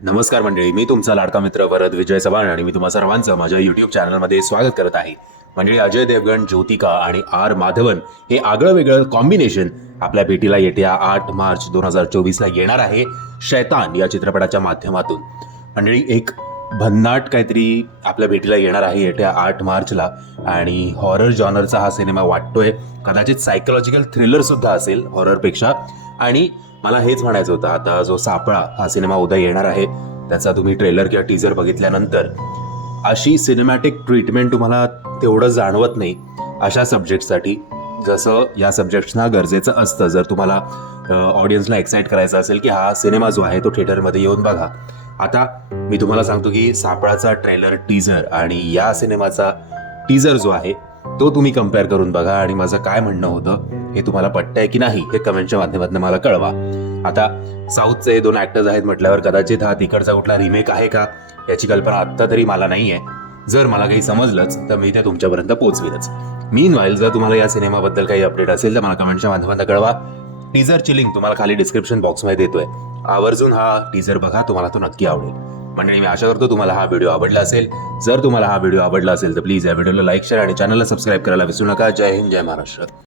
नमस्कार मंडळी, मी तुमचा लाडका मित्र वरद विजय चव्हाण आणि मी तुम्हा सर्वांचं माझ्या युट्यूब चॅनलमध्ये स्वागत करत आहे. मंडळी, अजय देवगण, ज्योतिका आणि आर माधवन हे आगळं वेगळं कॉम्बिनेशन आपल्या भेटीला येत्या 8 मार्च 2024ला येणार आहे शैतान या चित्रपटाच्या माध्यमातून. मंडळी, एक भन्नाट काहीतरी आपल्या भेटीला येणार आहे येत्या 8 मार्चला आणि हॉरर जॉनरचा हा सिनेमा वाटतोय. कदाचित सायकोलॉजिकल थ्रिलर सुद्धा असेल हॉररपेक्षा. आणि मला हेच म्हणायचं होतं, आता जो सापळा हा सिनेमा उद्या येणार आहे त्याचा तुम्ही ट्रेलर किंवा टीजर बघितल्यानंतर अशी सिनेमॅटिक ट्रीटमेंट तुम्हाला तेवढं जाणवत नाही अशा सब्जेक्टसाठी, जसं या सब्जेक्ट्सना गरजेचं असतं. जर तुम्हाला ऑडियन्सला एक्साइट करायचं असेल की हा सिनेमा जो आहे तो थिएटरमध्ये येऊन बघा. आता मी तुम्हाला सांगतो की सापळाचा ट्रेलर, टीजर आणि या सिनेमाचा टीजर जो आहे तो तुम्ही कम्पेअर करून बघा आणि माझं काय म्हणणं होतं हे तुम्हाला पटतंय की नाही हे कमेंटच्या माध्यमातून मला कळवा. आता साऊथचे 2 ॲक्टर्स आहेत म्हटल्यावर कदाचित हा तिकडचा कुठला रिमेक आहे का याची कल्पना आत्ता तरी मला नाही आहे. जर मला काही समजलंच तर मी ते तुमच्यापर्यंत पोहोचवीनच. मीनवाईल जर तुम्हाला या सिनेमाबद्दल काही अपडेट असेल तर मला कमेंटच्या माध्यमातून कळवा. टीजरची लिंक तुम्हाला खाली डिस्क्रिप्शन बॉक्समध्ये देतोय. आवर्जून हा टीजर बघा, तुम्हाला तो नक्की आवडेल. म्हणजे मी आशा करतो तुम्हाला हा व्हिडिओ आवडला असेल. जर तुम्हाला हा व्हिडिओ आवडला असेल तर प्लीज या व्हिडिओला लाईक, शेअर आणि चॅनलला सबस्क्राईब करायला विसरू नका. जय हिंद, जय महाराष्ट्र.